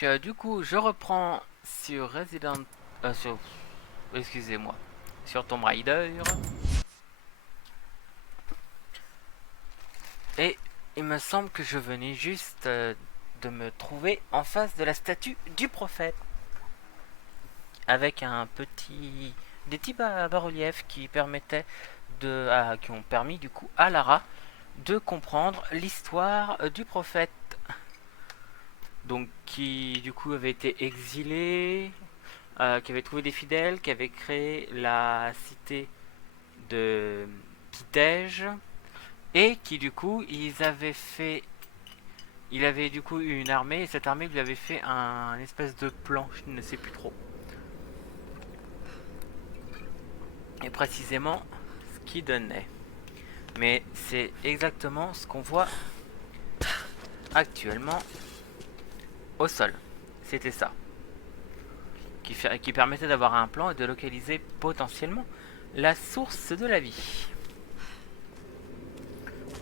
Du coup, je reprends sur Resident... sur... Excusez-moi. Sur Tomb Raider. Et il me semble que je venais juste de me trouver en face de la statue du prophète. Avec un petit... Des petits bas-reliefs qui permettaient qui ont permis du coup à Lara de comprendre l'histoire du prophète. Donc qui du coup avait été exilé, qui avait trouvé des fidèles, qui avait créé la cité de Kitej, et qui du coup il avait du coup eu une armée, et cette armée lui avait fait un espèce de plan, je ne sais plus trop. Et précisément ce qu'il donnait. Mais c'est exactement ce qu'on voit actuellement au sol. C'était ça. Qui permettait d'avoir un plan et de localiser potentiellement la source de la vie.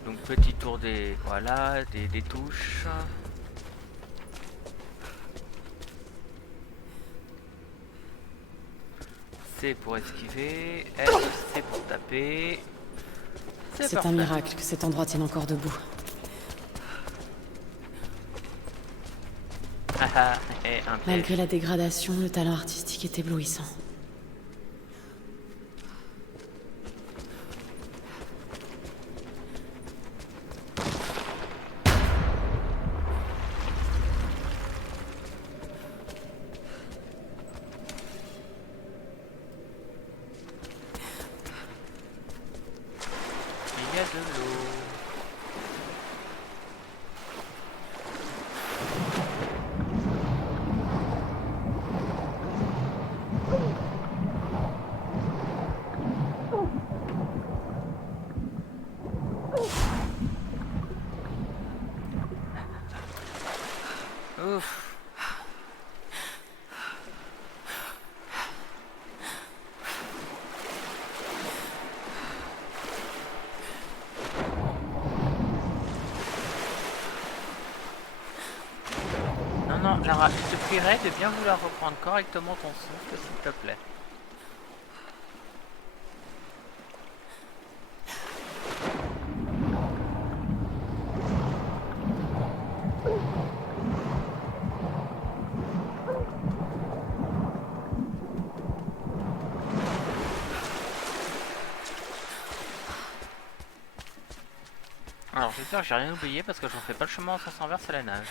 Donc petit tour des... Voilà, des touches. C pour esquiver. F, c'est pour taper. C'est un miracle que cet endroit tienne encore debout. Haha, et un piège. Malgré la dégradation, le talent artistique est éblouissant. Il y a de l'eau. Ouf. Non, non, Lara, je te prierai de bien vouloir reprendre correctement ton souffle, s'il te plaît. Alors j'espère que j'ai rien oublié parce que je ne fais pas le chemin en sens inverse à la nage.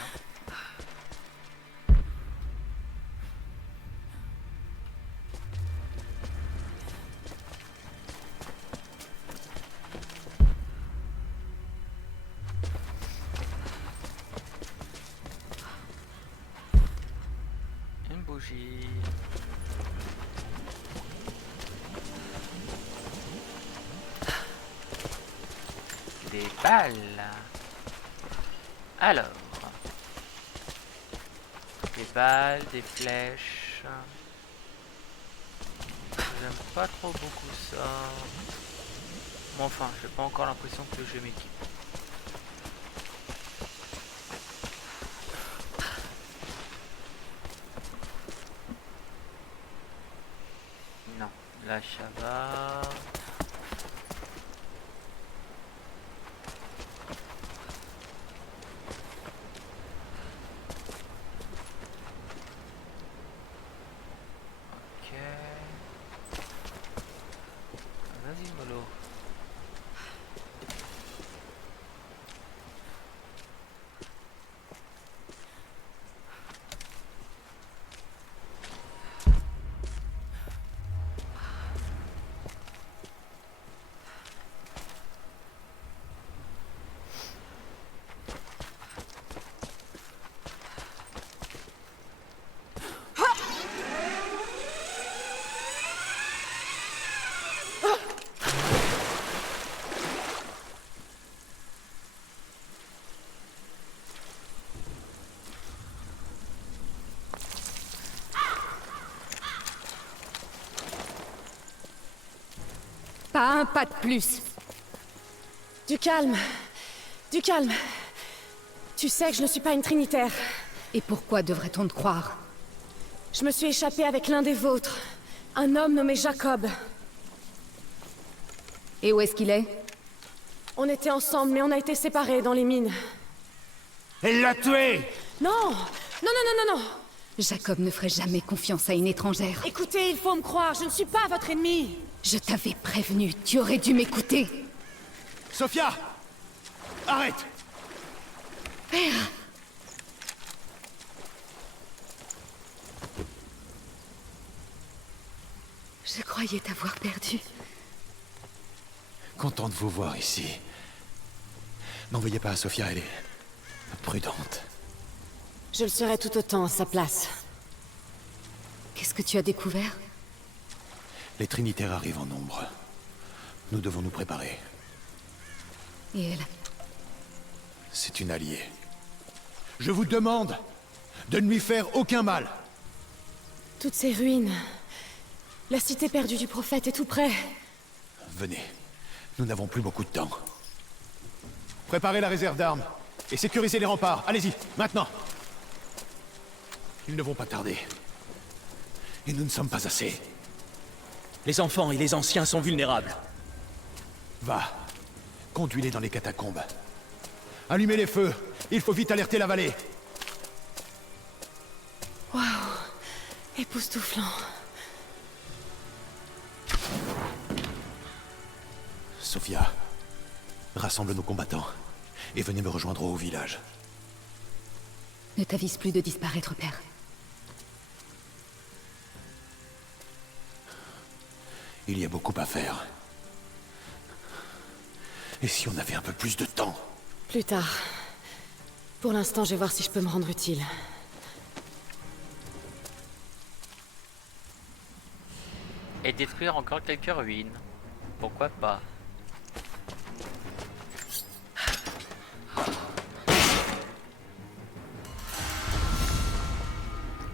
Une bougie. Des balles. Alors. Des balles, des flèches. J'aime pas trop beaucoup ça. Bon, enfin, j'ai pas encore l'impression que je m'équipe. Non, là ça va. Ok. Vas-y, mollo. Pas un pas de plus. Du calme. Du calme. Tu sais que je ne suis pas une trinitaire. Et pourquoi devrait-on te croire? Je me suis échappée avec l'un des vôtres. Un homme nommé Jacob. Et où est-ce qu'il est? On était ensemble, mais on a été séparés dans les mines. Elle l'a tué! Non! Non, non, non, non, non! Jacob ne ferait jamais confiance à une étrangère. Écoutez, il faut me croire, je ne suis pas votre ennemi! Je t'avais prévenu, tu aurais dû m'écouter. Sophia! Arrête! Père! Je croyais t'avoir perdu. Content de vous voir ici. N'en veuillez pas à Sophia, elle est prudente. Je le serai tout autant à sa place. Qu'est-ce que tu as découvert? Les Trinitaires arrivent en nombre. Nous devons nous préparer. Et elle? C'est une alliée. Je vous demande de ne lui faire aucun mal. Toutes ces ruines... La cité perdue du prophète est tout près. Venez, nous n'avons plus beaucoup de temps. Préparez la réserve d'armes et sécurisez les remparts. Allez-y, maintenant. Ils ne vont pas tarder. Et nous ne sommes pas assez. Les enfants et les anciens sont vulnérables. Va, conduis-les dans les catacombes. Allumez les feux, il faut vite alerter la vallée. Waouh, époustouflant. Sophia, rassemble nos combattants et venez me rejoindre au village. Ne t'avise plus de disparaître, père. Il y a beaucoup à faire. Et si on avait un peu plus de temps? Plus tard. Pour l'instant, je vais voir si je peux me rendre utile. Et détruire encore quelques ruines. Pourquoi pas?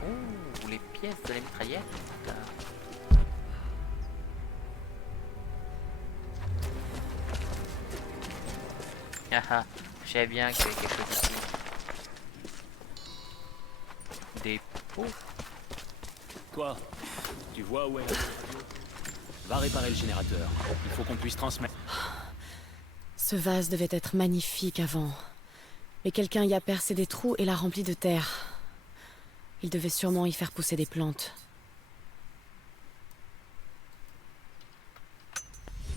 Ouh, les pièces de la mitraillette. Ah ah, je savais bien qu'il y avait quelque chose ici. Des pots. Quoi? Tu vois où est la radio? Va réparer le générateur. Il faut qu'on puisse transmettre. Ce vase devait être magnifique avant. Mais quelqu'un y a percé des trous et l'a rempli de terre. Il devait sûrement y faire pousser des plantes.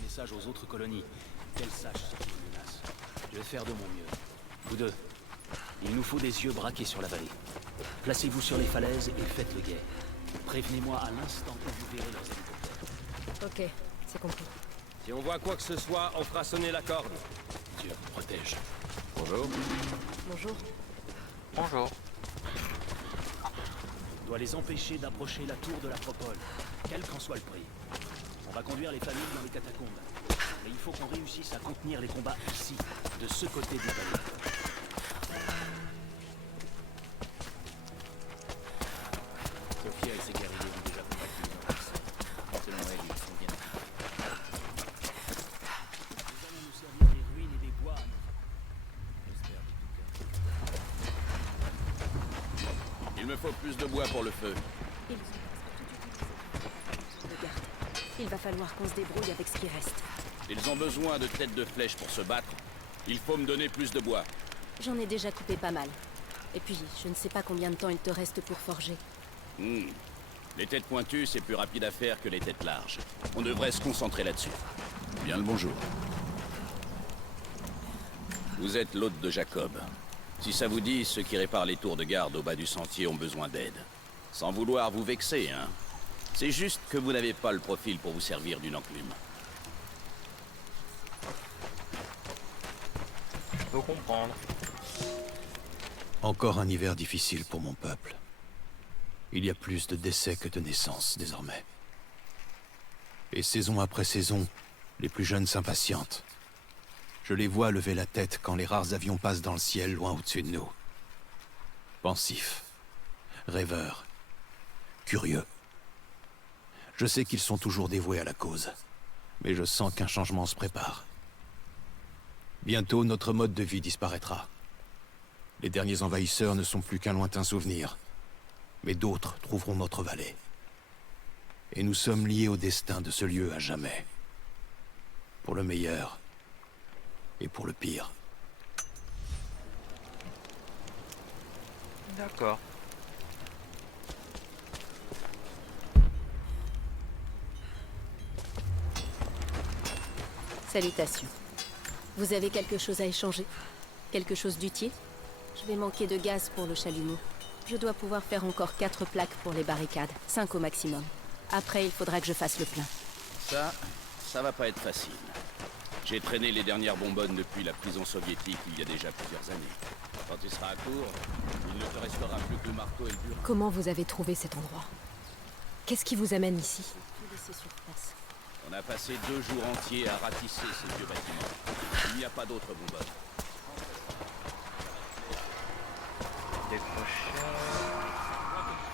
Message aux autres colonies. Qu'elles sachent ce qui nous menace. Je vais faire de mon mieux. Vous deux, il nous faut des yeux braqués sur la vallée. Placez-vous sur les falaises et faites le guet. Prévenez-moi à l'instant où vous verrez leurs hélicoptères. Ok, c'est compris. Si on voit quoi que ce soit, on fera sonner la corde. Dieu vous protège. Bonjour. Bonjour. Bonjour. On doit les empêcher d'approcher la tour de l'Acropole, quel qu'en soit le prix. On va conduire les familles dans les catacombes. Mais il faut qu'on réussisse à contenir les combats ici, de ce côté de la vallée. Sophia et ses guerriers ont déjà contacté les Nordiques. Selon elle, ils sont bien. Nous allons nous servir des ruines et des bois. J'espère de tout cœur. Il me faut plus de bois pour le feu. Regarde, il va falloir qu'on se débrouille avec ce qui reste. Ils ont besoin de têtes de flèches pour se battre. Il faut me donner plus de bois. J'en ai déjà coupé pas mal. Et puis, je ne sais pas combien de temps il te reste pour forger. Les têtes pointues, c'est plus rapide à faire que les têtes larges. On devrait se concentrer là-dessus. Bien le bonjour. Vous êtes l'hôte de Jacob. Si ça vous dit, ceux qui réparent les tours de garde au bas du sentier ont besoin d'aide. Sans vouloir vous vexer, hein. C'est juste que vous n'avez pas le profil pour vous servir d'une enclume. Je peux comprendre. Encore un hiver difficile pour mon peuple. Il y a plus de décès que de naissances désormais. Et saison après saison, les plus jeunes s'impatientent. Je les vois lever la tête quand les rares avions passent dans le ciel loin au-dessus de nous. Pensifs, rêveurs, curieux. Je sais qu'ils sont toujours dévoués à la cause, mais je sens qu'un changement se prépare. Bientôt, notre mode de vie disparaîtra. Les derniers envahisseurs ne sont plus qu'un lointain souvenir. Mais d'autres trouveront notre vallée. Et nous sommes liés au destin de ce lieu à jamais. Pour le meilleur et pour le pire. D'accord. Salutations. Vous avez quelque chose à échanger? Quelque chose d'utile? Je vais manquer de gaz pour le chalumeau. Je dois pouvoir faire encore 4 plaques pour les barricades, 5 au maximum. Après, il faudra que je fasse le plein. Ça va pas être facile. J'ai traîné les dernières bonbonnes depuis la prison soviétique il y a déjà plusieurs années. Quand tu seras à court, il ne te restera plus que le marteau et le bureau. Comment vous avez trouvé cet endroit? Qu'est-ce qui vous amène ici? Tout laisser sur place. On a passé 2 jours entiers à ratisser ces vieux bâtiments. Il n'y a pas d'autres bonbonnes.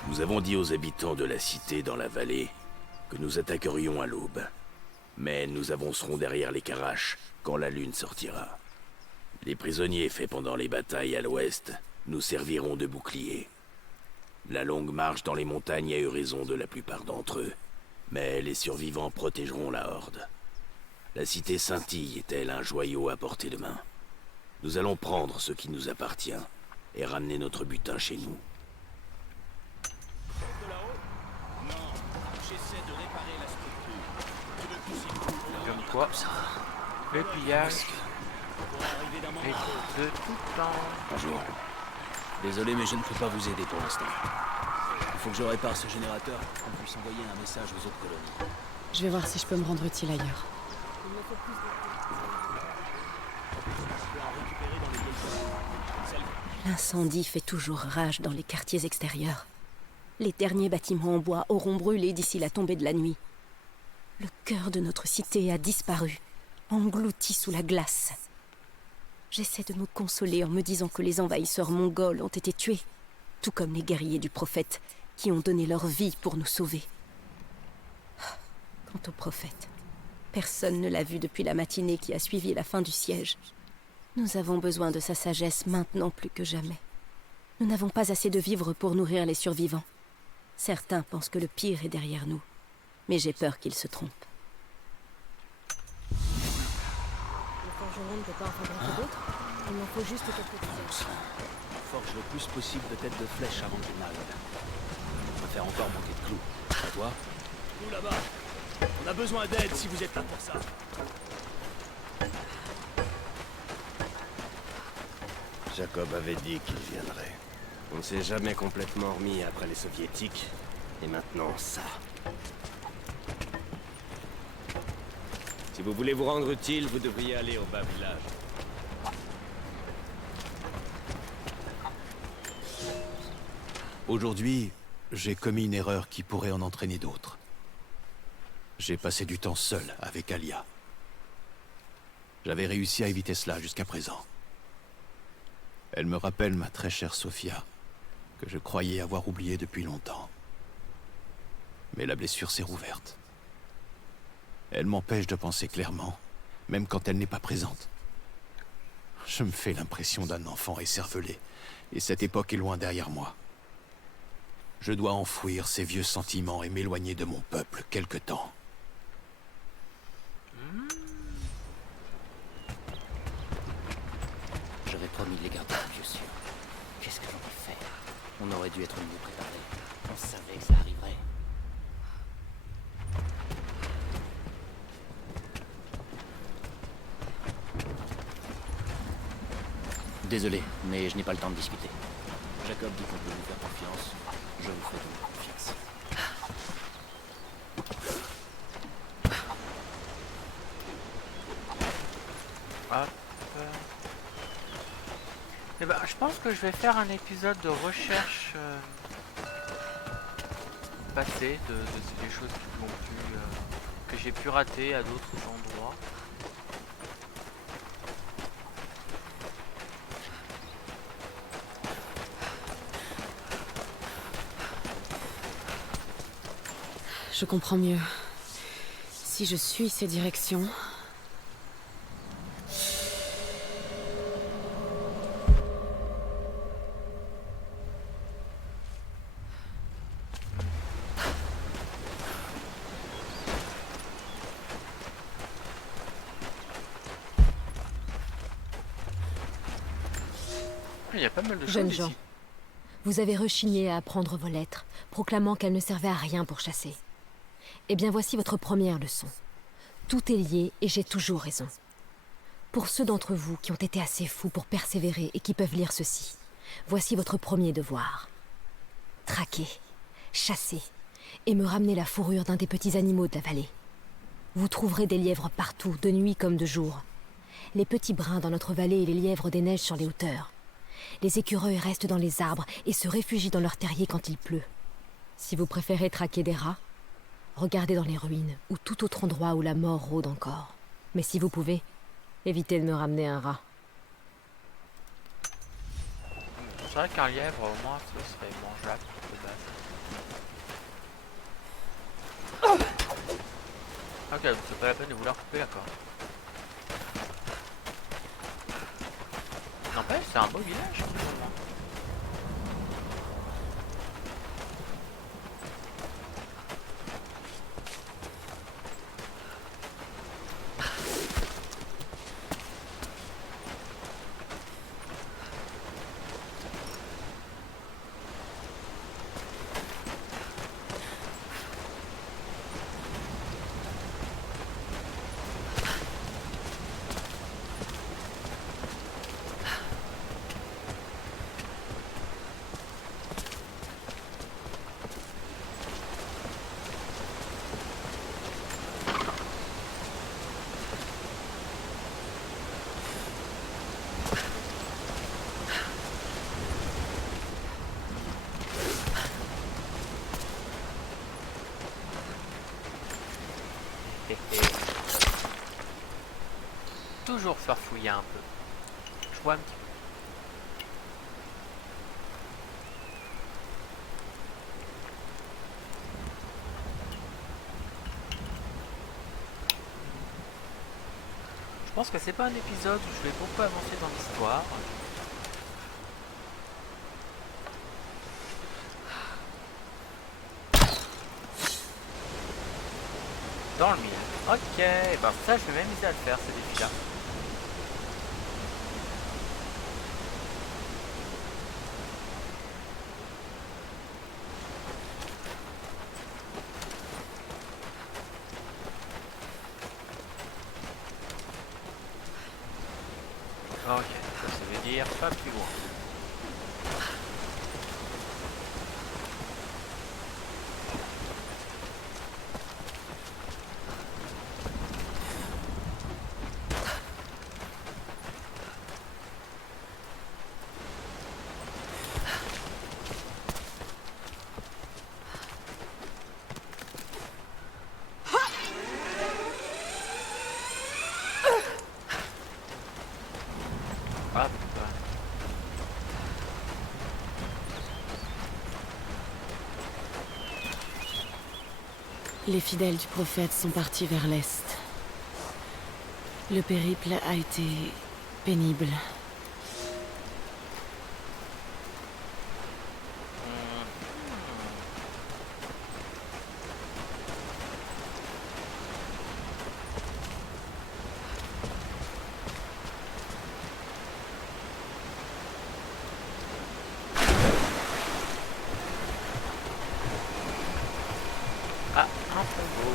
Nous avons dit aux habitants de la cité dans la vallée que nous attaquerions à l'aube. Mais nous avancerons derrière les Karaches quand la lune sortira. Les prisonniers faits pendant les batailles à l'ouest nous serviront de boucliers. La longue marche dans les montagnes a eu raison de la plupart d'entre eux, mais les survivants protégeront la horde. La cité scintille est-elle un joyau à portée de main? Nous allons prendre ce qui nous appartient et ramener notre butin chez nous. J'essaie de réparer la structure. Comme quoi, le pillage est de tout temps. Bonjour. Désolé, mais je ne peux pas vous aider pour l'instant. Il faut que je répare ce générateur pour qu'on puisse envoyer un message aux autres colonies. Je vais voir si je peux me rendre utile ailleurs. Il me faut plus de... L'incendie fait toujours rage dans les quartiers extérieurs. Les derniers bâtiments en bois auront brûlé d'ici la tombée de la nuit. Le cœur de notre cité a disparu, englouti sous la glace. J'essaie de me consoler en me disant que les envahisseurs mongols ont été tués, tout comme les guerriers du prophète qui ont donné leur vie pour nous sauver. Quant au prophète, personne ne l'a vu depuis la matinée qui a suivi la fin du siège. Nous avons besoin de sa sagesse maintenant plus que jamais. Nous n'avons pas assez de vivres pour nourrir les survivants. Certains pensent que le pire est derrière nous, mais j'ai peur qu'ils se trompent. Le forgeron ne peut pas en fabriquer d'autres. Il m'en faut juste quelques pièces. Forge le plus possible de têtes de flèche avant qu'il n'arrive. On va faire encore manquer de clous. À toi? Nous là-bas. On a besoin d'aide si vous êtes là pour ça. Jacob avait dit qu'il viendrait. On ne s'est jamais complètement remis après les soviétiques. Et maintenant, ça. Si vous voulez vous rendre utile, vous devriez aller au bas village. Aujourd'hui, j'ai commis une erreur qui pourrait en entraîner d'autres. J'ai passé du temps seul avec Alia. J'avais réussi à éviter cela jusqu'à présent. Elle me rappelle ma très chère Sophia, que je croyais avoir oubliée depuis longtemps. Mais la blessure s'est rouverte. Elle m'empêche de penser clairement, même quand elle n'est pas présente. Je me fais l'impression d'un enfant écervelé, et cette époque est loin derrière moi. Je dois enfouir ces vieux sentiments et m'éloigner de mon peuple quelque temps. J'avais promis de les garder, bien sûr. Qu'est-ce que j'en ai fait? On aurait dû être mieux préparé. On savait que ça arriverait. Désolé, mais je n'ai pas le temps de discuter. Jacob dit qu'on peut nous faire confiance. Je vous fais donc confiance. Hop. Eh ben, je pense que je vais faire un épisode de recherche passée des choses qui m'ont pu, que j'ai pu rater à d'autres endroits. Je comprends mieux. Si je suis ces directions... Il y a pas mal de Jeunes choses gens, ici. vous avez rechigné à apprendre vos lettres, proclamant qu'elles ne servaient à rien pour chasser. Eh bien voici votre première leçon. Tout est lié et j'ai toujours raison. Pour ceux d'entre vous qui ont été assez fous pour persévérer et qui peuvent lire ceci, voici votre premier devoir. Traquer, chasser et me ramener la fourrure d'un des petits animaux de la vallée. Vous trouverez des lièvres partout, de nuit comme de jour. Les petits brins dans notre vallée et les lièvres des neiges sur les hauteurs. Les écureuils restent dans les arbres et se réfugient dans leurs terriers quand il pleut. Si vous préférez traquer des rats, regardez dans les ruines ou tout autre endroit où la mort rôde encore. Mais si vous pouvez, évitez de me ramener un rat. C'est vrai qu'un lièvre, au moins, ce serait mangeable de base. Ok, donc c'est pas la peine de vouloir couper la corde. N'empêche, c'est un beau village, finalement. Toujours farfouiller un peu. Je vois un petit peu. Je pense que c'est pas un épisode où je vais beaucoup avancer dans l'histoire. Dans le mille. Ok, ben ça je vais m'amuser à le faire, ce défi-là. Ok, ça veut dire pas plus loin. Ah, putain. Les fidèles du prophète sont partis vers l'est. Le périple a été pénible. Ah, un tombeau.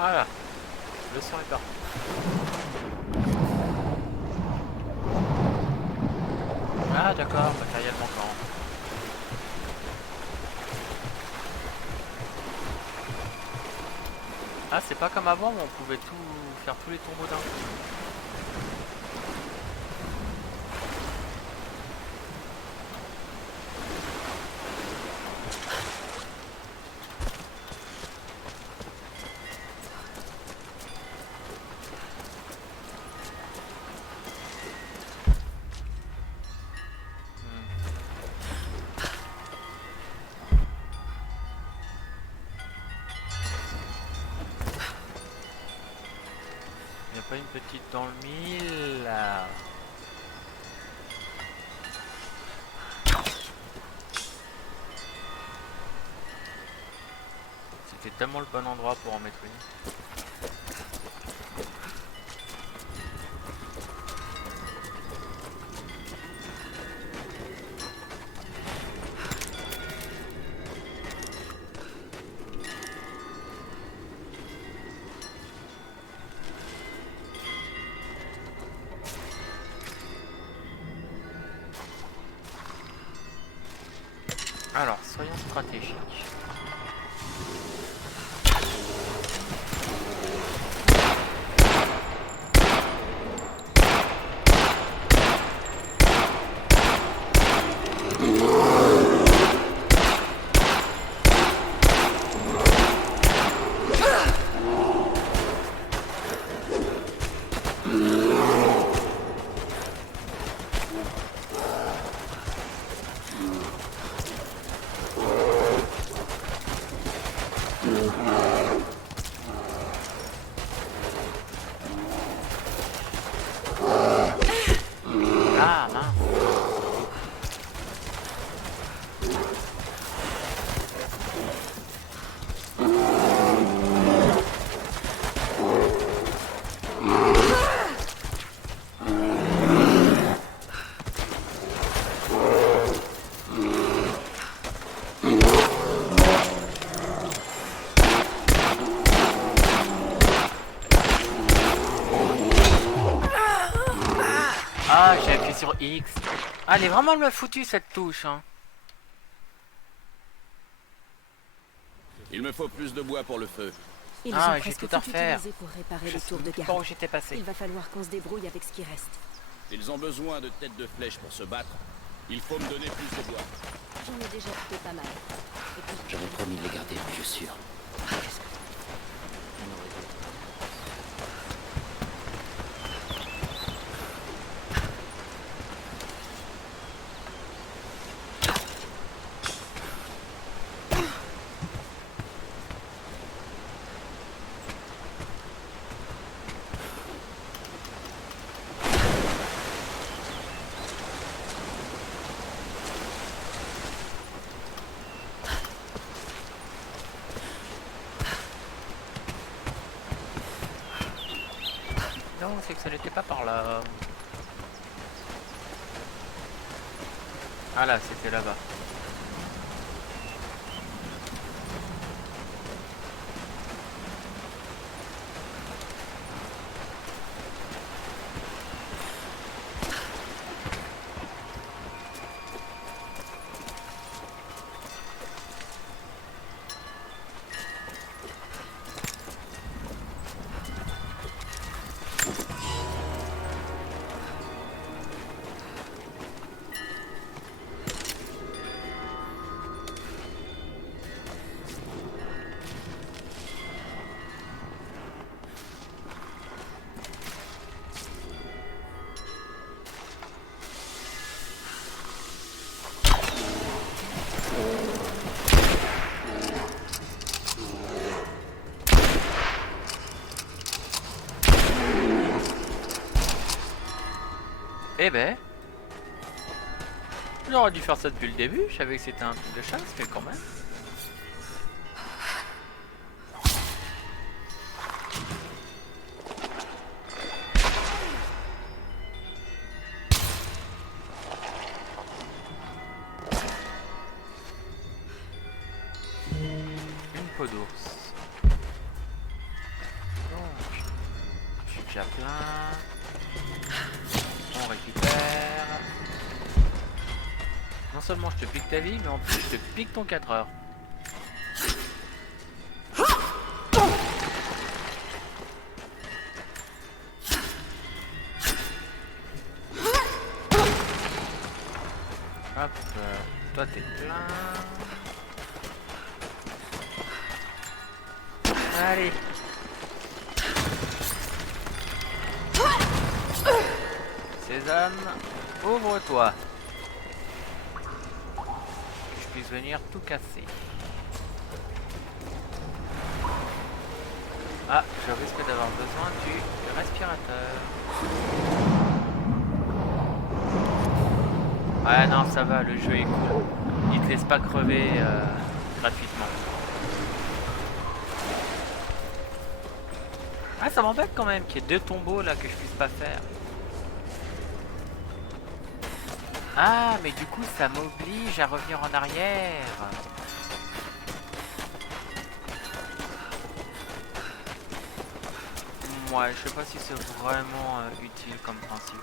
Voilà, le sang est parti. Ah d'accord, matériel manquant. Ah, c'est pas comme avant où on pouvait tout faire tous les tombeaux d'un coup. petite dans le mille. Là. C'était tellement le bon endroit pour en mettre une. Alors, soyons stratégiques. Ah mince. Ah, j'ai appuyé sur X. Ah, elle est vraiment mal foutue cette touche. Hein. Il me faut plus de bois pour le feu. Ils Ah, ont j'ai presque tout à tout refaire. utilisé pour réparer Je les sais tours de pas garde. où j'étais passé. Il va falloir qu'on se débrouille avec ce qui reste. S'ils ont besoin de têtes de flèche pour se battre, il faut me donner plus de bois. J'en ai déjà coupé pas mal. Et puis, J'avais promis de les garder, je suis sûr. Qu'est-ce que... On aurait dû. Non, c'est que ça n'était pas par là. Ah là, c'était là-bas. Eh ben, j'aurais dû faire ça depuis le début, je savais que c'était un truc de chasse, mais quand même. Une peau d'ours. Donc, je suis déjà plein. On récupère. Non seulement je te pique ta vie, mais en plus je te pique ton 4 heures. Hop, toi t'es plein. Allez. Sésame, ouvre-toi. Que je puisse venir tout casser. Ah, je risque d'avoir besoin du respirateur. Ouais, non, ça va, le jeu est cool. Il te laisse pas crever gratuitement. Ah, ça m'embête quand même qu'il y ait 2 tombeaux là que je puisse pas faire. Ah, mais du coup, ça m'oblige à revenir en arrière. Ouais, je sais pas si c'est vraiment utile comme principe.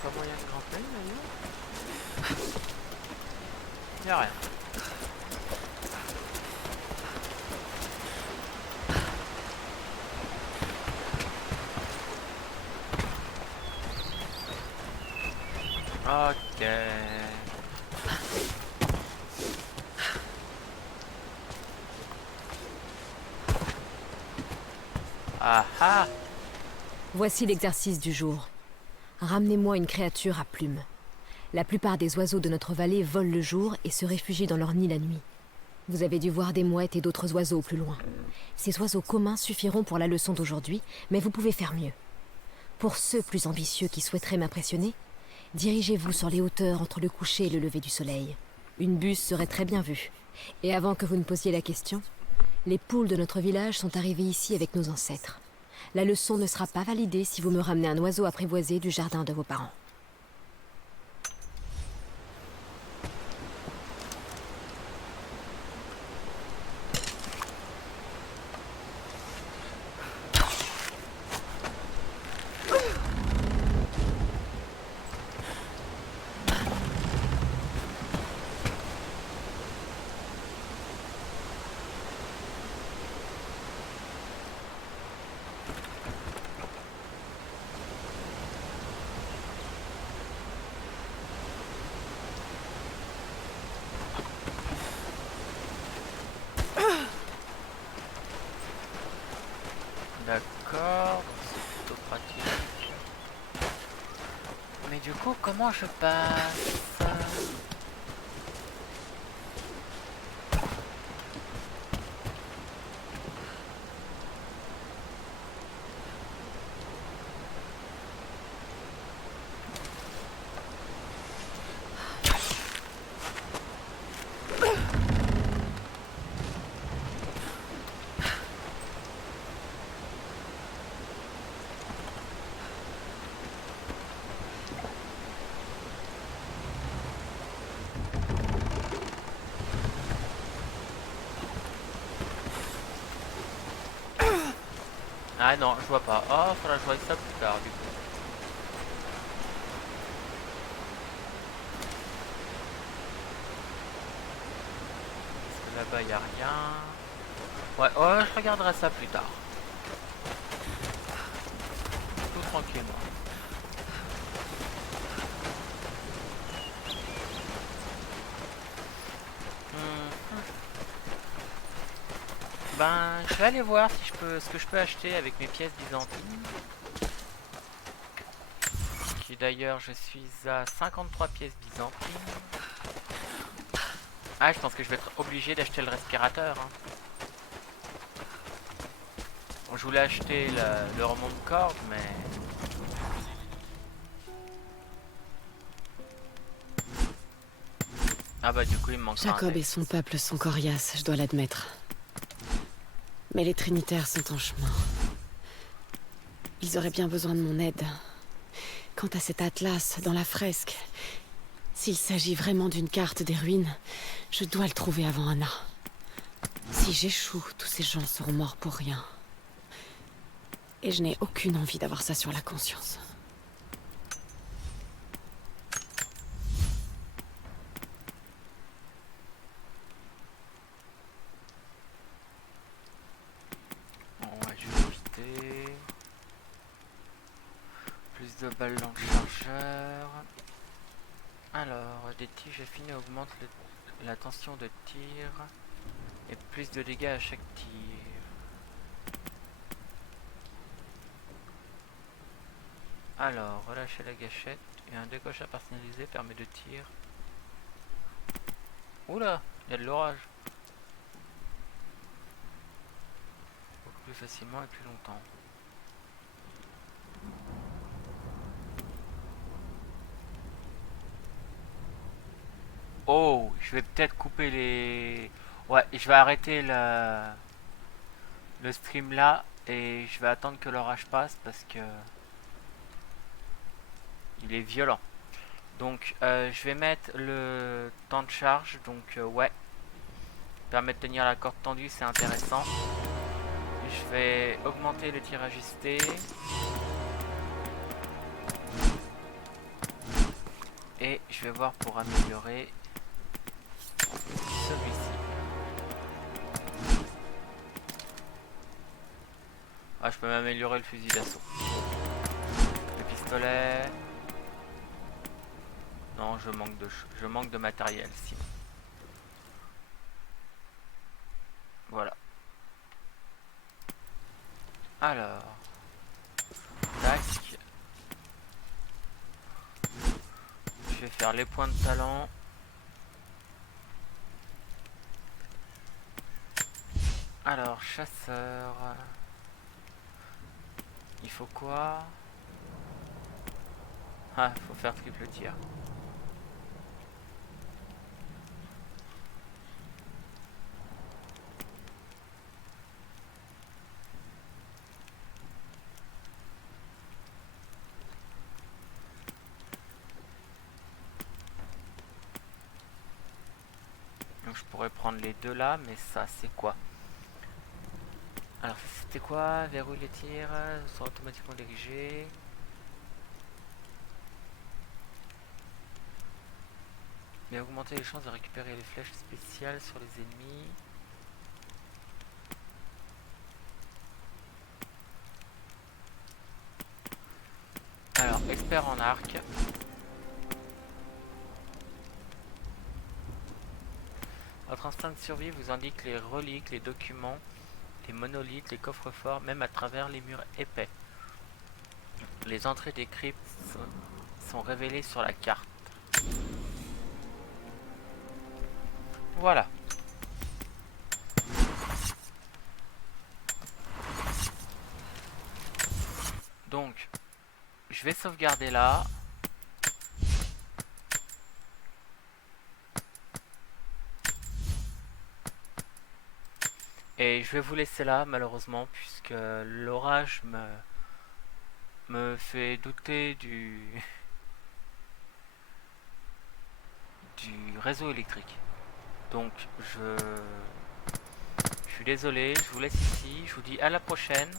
Pas moyen de grimper d'ailleurs. Y'a rien. Ok. Ah ah. Voici l'exercice du jour. Ramenez-moi une créature à plumes. La plupart des oiseaux de notre vallée volent le jour et se réfugient dans leur nid la nuit. Vous avez dû voir des mouettes et d'autres oiseaux plus loin. Ces oiseaux communs suffiront pour la leçon d'aujourd'hui, mais vous pouvez faire mieux. Pour ceux plus ambitieux qui souhaiteraient m'impressionner, dirigez-vous sur les hauteurs entre le coucher et le lever du soleil. Une buse serait très bien vue. Et avant que vous ne posiez la question, les poules de notre village sont arrivées ici avec nos ancêtres. La leçon ne sera pas validée si vous me ramenez un oiseau apprivoisé du jardin de vos parents. D'accord, c'est plutôt pratique. Mais du coup, comment je passe? Ah non, je vois pas. Oh, faudra que je voie ça plus tard du coup. Parce que là-bas, y a rien. Ouais, oh, je regarderai ça plus tard. Tout tranquillement. Ben, je vais aller voir si je peux, ce que je peux acheter avec mes pièces byzantines. Qui d'ailleurs, je suis à 53 pièces byzantines. Ah, je pense que je vais être obligé d'acheter le respirateur. Hein. Je voulais acheter le remonte-corde, mais... Ah bah du coup, il me manque Jacob et son peuple sont coriaces, je dois l'admettre. Mais les Trinitaires sont en chemin. Ils auraient bien besoin de mon aide. Quant à cet atlas dans la fresque, s'il s'agit vraiment d'une carte des ruines, je dois le trouver avant Anna. Si j'échoue, tous ces gens seront morts pour rien. Et je n'ai aucune envie d'avoir ça sur la conscience. De balles dans le chargeur. Alors, des tiges affinées augmentent la tension de tir et plus de dégâts à chaque tir. Alors, relâcher la gâchette. Et un décochage personnalisé permet de tir. Oula, il y a de l'orage. Beaucoup plus facilement et plus longtemps. Oh, je vais peut-être couper les... Ouais, je vais arrêter le stream là et je vais attendre que l'orage passe parce que il est violent. Donc je vais mettre le temps de charge. Donc ouais, permet de tenir la corde tendue, c'est intéressant. Je vais augmenter le tir ajusté. Et je vais voir pour améliorer celui-ci. Ah, je peux m'améliorer le fusil d'assaut. Le pistolet. Non, je manque de matériel sinon. Voilà. Alors. Tac. Je vais faire les points de talent. Alors, chasseur. Il faut quoi? Ah, faut faire triple tir. Donc je pourrais prendre les deux là, mais ça c'est quoi? Alors c'était quoi? Verrouille les tirs, sont automatiquement dirigés. Mais augmenter les chances de récupérer les flèches spéciales sur les ennemis. Alors, expert en arc. Votre instinct de survie vous indique les reliques, les documents, les monolithes, les coffres-forts, même à travers les murs épais. Les entrées des cryptes sont révélées sur la carte. Voilà. Donc, je vais sauvegarder là. Et je vais vous laisser là, malheureusement, puisque l'orage me fait douter du réseau électrique. Donc, je suis désolé, je vous laisse ici. Je vous dis à la prochaine.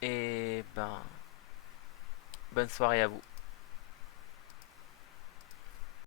Et ben, bonne soirée à vous.